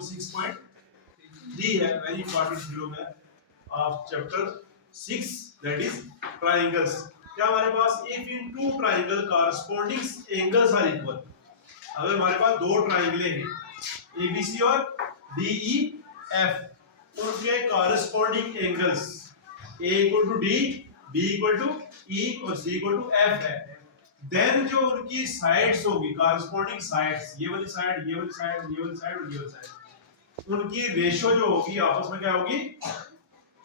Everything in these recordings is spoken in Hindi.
वो 6.3 है। वेरी इंपॉर्टेंट फिलोम है of chapter 6 that is triangles. क्या हमारे पास if in two triangle corresponding angles are equal, अगर हमारे पास दो ट्रायंगल हैं एबीसी और डीईएफ, उनके corresponding angles A equal to D, B equal to E और सी इक्वल टू एफ है, देन जो उनकी साइड्स होगी कॉरस्पॉन्डिंग साइड्स, ये वाली साइड, ये वाली साइड, ये वाली साइड और ये वाली साइड, उनकी रेशियो जो होगी आपस में क्या होगी,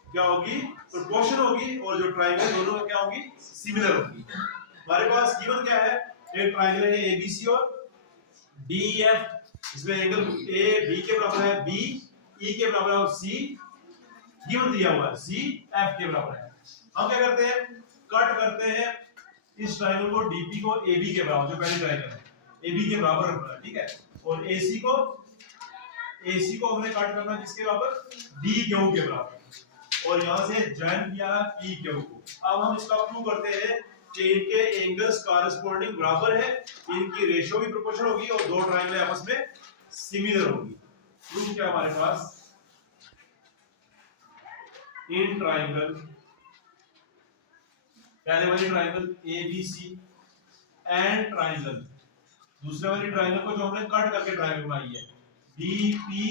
क्या होगी, प्रोपोर्शन होगी, और जो ट्रायंगल दोनों में क्या होगी, सिमिलर होगी। हमारे पास गिवन क्या है, एक ट्रायंगल है एबीसी और डीईएफ, इसमें एंगल ए बी के बराबर है, बी ई के बराबर है और सी गिवन दिया हुआ है, सी एफ के बराबर है। हम क्या करते हैं, कट करते हैं इस ट्रायंगल को डीपी को एबी के बराबर, जो पहली ट्रायंगल है एबी के बराबर रखना है, ठीक है, और एसी को हमने कट करना किसके बराबर, डी क्यू के बराबर, और यहां से ज्वाइन किया पी क्यू को। अब हम इसका प्रूव करते हैं कि इनके एंगल्स कॉरस्पॉन्डिंग बराबर है, इनकी रेशियो भी प्रोपोर्शनल होगी और दो ट्रायंगल आपस में सिमिलर होगी। प्रूफ क्या हमारे पास, इन ट्रायंगल, पहले वाली ट्रायंगल एबीसी एंड ट्रायंगल, दूसरे वाली ट्रायंगल को जो हमने कट करके ट्रायंगल बनाई है डीपी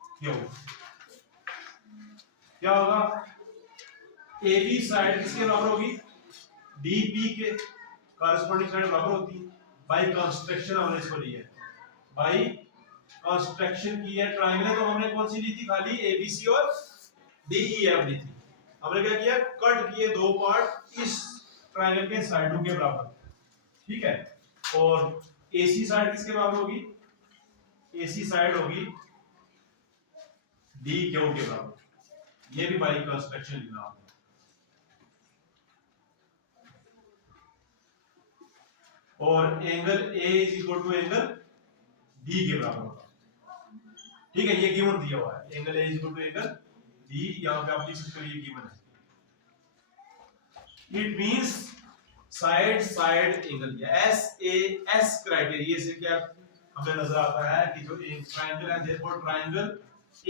क्यू, क्या होगा, AB साइड किसके बराबर होगी, DP के कॉरस्पॉन्डिंग साइड बराबर होती है। बाय कंस्ट्रक्शन हमने इसको लिया है, बाय कंस्ट्रक्शन की है ट्रायंगल, तो हमने कौन सी ली थी, खाली ABC और DEF ली थी। हमने क्या किया, कट किए दो पार्ट इस ट्रायंगल के साइडों के बराबर, ठीक है, और AC साइड किसके बराबर होगी, AC साइड होगी DQ के बराबर, ये भी बाई कंस्ट्रक्शन लिखना आपने। और angle A is equal to angle D के बराबर होगा, ठीक है, ये गिवन दिया हुआ है, angle A is equal to angle D, यहां पे आप लिख सकते हो ये गिवन है। It means side side angle, SAS criteria से क्या हमें नजर आता है कि जो एक ट्रायंगल है, therefore triangle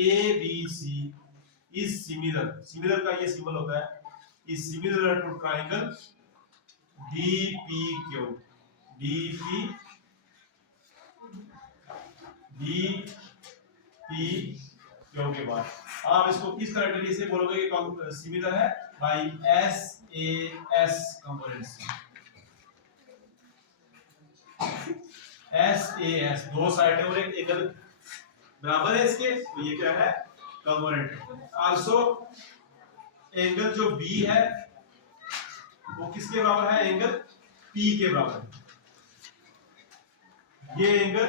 ABC is similar का ये सिंबल होता है, is similar to triangle DPQ, के बाद आप इसको किस क्राइटेरिया से बोलोगे कि सिमिलर है, बाय SAS कंपोनेंट्स, SAS दो साइड है और एक एंगल बराबर है इसके, तो ये क्या है, कंपोनेंट। आल्सो एंगल जो B है वो किसके बराबर है, एंगल P के बराबर है। ये एंगल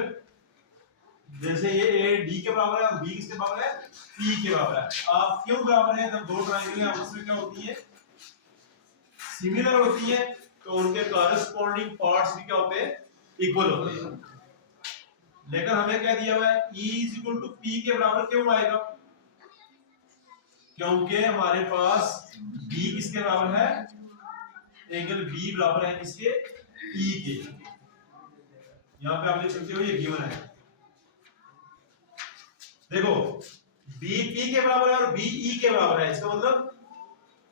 जैसे ये A D के बराबर है और B किसके बराबर है, P के बराबर है। आप क्यों बराबर है, जब दो ट्रायंगल आपस में क्या होती है, सिमिलर होती है, तो उनके कॉरस्पॉन्डिंग पार्ट्स भी क्या होते हैं, इक्वल होते हैं। लेकिन हमें क्या दिया हुआ है, E is equal to P के बराबर क्यों आएगा, क्योंकि हमारे पास B किसके बराबर है, एंगल B बराबर है किसके, E के, यहां पे आप लिख सकते हो ये गिवन है। देखो B P के बराबर है और B E के बराबर है, इसका मतलब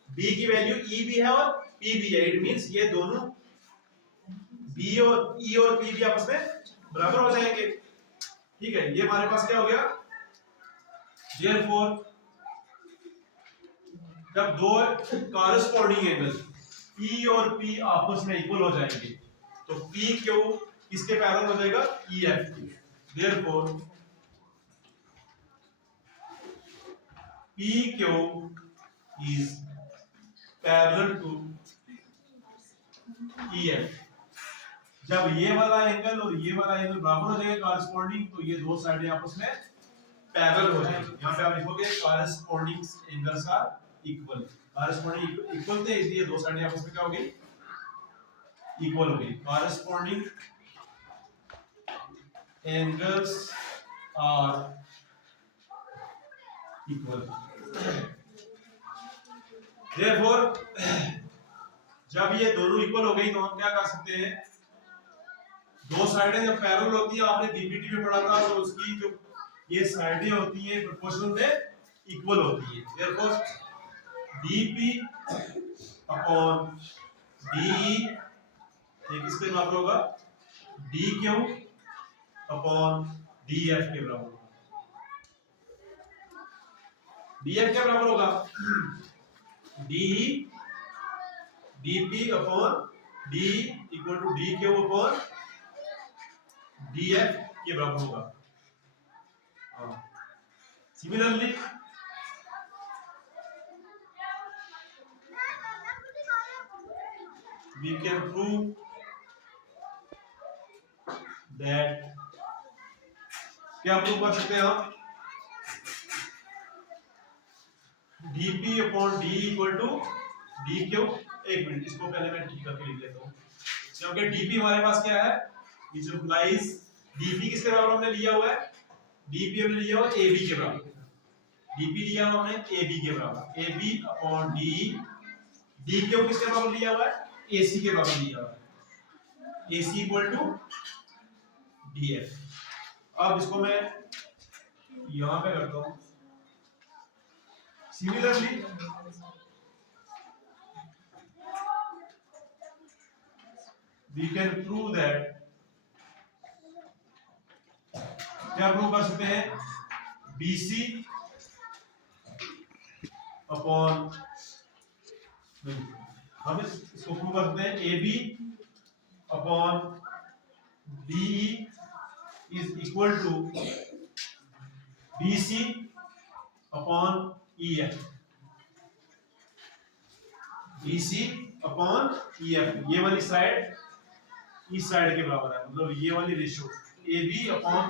B की वैल्यू E भी है और P भी है, इट मींस ये दोनों B और E और P भी आपस में बराबर हो जाएंगे, ठीक है। ये हमारे पास क्या हो गया, देयरफॉर जब दो कॉरस्पॉन्डिंग एंगल E और P आपस में इक्वल हो जाएंगे तो PQ किसके पैरेलल हो जाएगा, EF के, therefore PQ is parallel to EF। जब ये वाला एंगल और ये वाला एंगल बराबर हो जाएगा कॉरस्पॉन्डिंग, तो ये दो साइडें आपस में पैरेलल हो जाएंगी। यहां पे आप लिखोगे corresponding angles are equal, corresponding equal थे इसलिए दो साइडें आपस में क्या हो गई, इक्वल हो गई। Corresponding angles are equal, therefore जब ये दोनों इक्वल हो गई तो हम क्या कर सकते हैं, दो साइडें जब पैरेलल होती है, आपने बीपीटी में पढ़ा था, तो उसकी जो ये साइडें होती हैं प्रोपोर्शनल में इक्वल होती है, देयरफॉर डीपी अपॉन डीई ये किसके बराबर होगा, D Q upon D F के बराबर होगा। डी एफ के बराबर होगा D DP upon D equal to D Q upon D F के बराबर होगा। Similarly we can prove that क्या प्रूव कर सकते हैं हम, dp upon d equal to dq। एक मिनट इसको पहले मैं ठीक करके लिख लेता हूँ, क्योंकि dp हमारे पास क्या है, which implies dp किसके बराबर हमने लिया हुआ है, dp हमने लिया हुआ ab के बराबर, dp लिया हुआ हमने ab के बराबर, ab अपॉन d, dq किसके बराबर लिया हुआ है, AC के बराबर लिया हुआ है, AC इक्वल टू DF। अब इसको मैं यहां पे करता हूं, similarly we can prove that, क्या प्रूव कर सकते हैं, BC अपॉन, हम इसको प्रूव करते हैं AB upon DE is equal to BC upon EF, BC upon EF, ये वाली साइड इस साइड के बराबर है, मतलब ये वाली ratio AB upon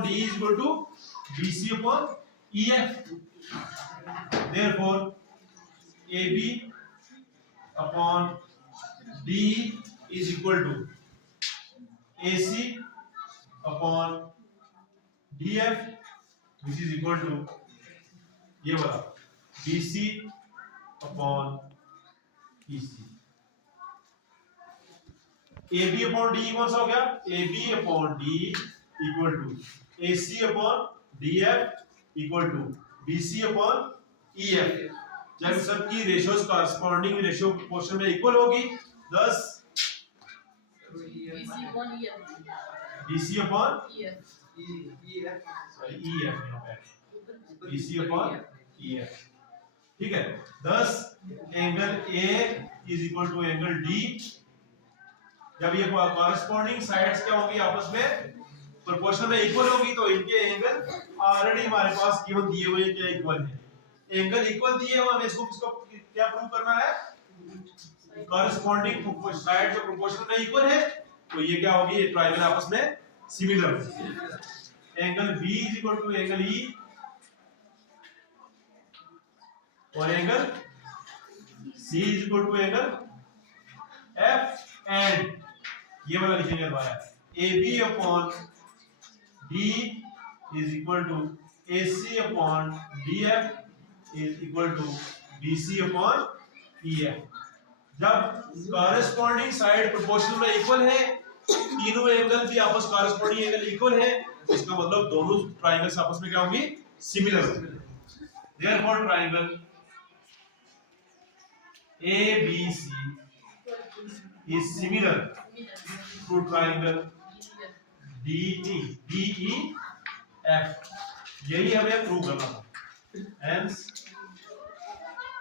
D is equal to BC upon EF, therefore AB upon D is equal to AC upon DF which is equal to ये वाला BC upon EC। AB upon D कौन सा हो गया, AB upon D equal to AC upon DF equal to BC upon EF। जब सबकी रेशियोज कॉरस्पॉन्डिंग रेशियो प्रोपोर्शन में इक्वल होगी, thus BC upon EF, sorry EF यहाँ पे BC अपॉन EF, ठीक है। thus angle A is equal to angle D, जब ये कॉरस्पॉन्डिंग साइड्स क्या होंगी आपस में प्रोपोर्शन में इक्वल होगी, तो इनके एंगल ऑलरेडी हमारे पास गिवन दिए हुए क्या इक्वल है, एंगल इक्वल दिए हुए, हमें इसको क्या प्रूव करना है, कॉरस्पॉन्डिंग साइड जो प्रोपोर्शन में इक्वल है, तो ये क्या होगी, ये ट्रायंगल आपस में सिमिलर होगी। Angle B is equal to angle E और angle C is equal to angle F, and ये वाला लिखेंगे दोबारा, AB upon D is equal to AC upon DF is equal to BC upon EF। जब कॉरस्पॉन्डिंग साइड प्रोपोर्शनल में इक्वल है, तीनों एंगल भी आपस कॉरस्पॉन्डिंग एंगल इक्वल है, तो इसका मतलब दोनों ट्रायंगल्स आपस में क्या होंगी, सिमिलर होंगी। Therefore triangle ABC is similar to triangle DEF। यही हमें प्रूव करना था, hence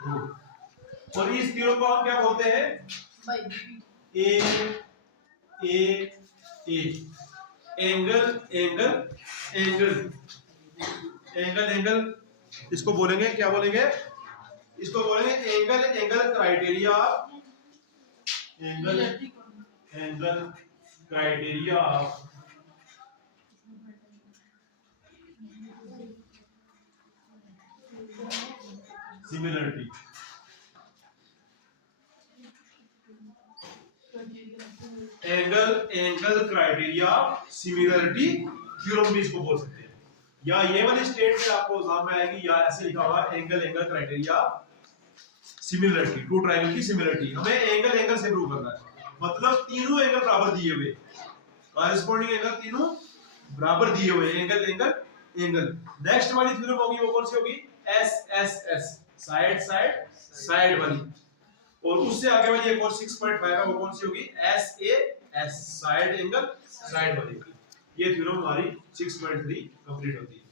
प्रूव। और इस तीनों को हम क्या बोलते हैं, A angle angle angle angle angle, इसको बोलेंगे क्या बोलेंगे, इसको बोलेंगे angle angle criteria, angle angle criteria of similarity. Angle angle criteria similarity theorem भी इसको बोल सकते हैं, या ये वाली स्टेटमेंट आपको एग्जाम में आएगी, या ऐसे लिखा हुआ angle angle criteria similarity, two triangle की सिमिलरिटी। हमें एंगल एंगल से प्रूव करना है, मतलब तीनों एंगल बराबर दिए हुए, कॉरस्पॉन्डिंग एंगल तीनों बराबर दिए हुए एंगल एंगल एंगल। नेक्स्ट वाली थ्योरम होगी वो कौन सी होगी? S S S, side side side वाली। और उससे आगे वाली एक और 6.5 है, वो कौन सी होगी? S A S, side angle side वाली। ये थ्योरम हमारी 6.3 कंप्लीट होती है।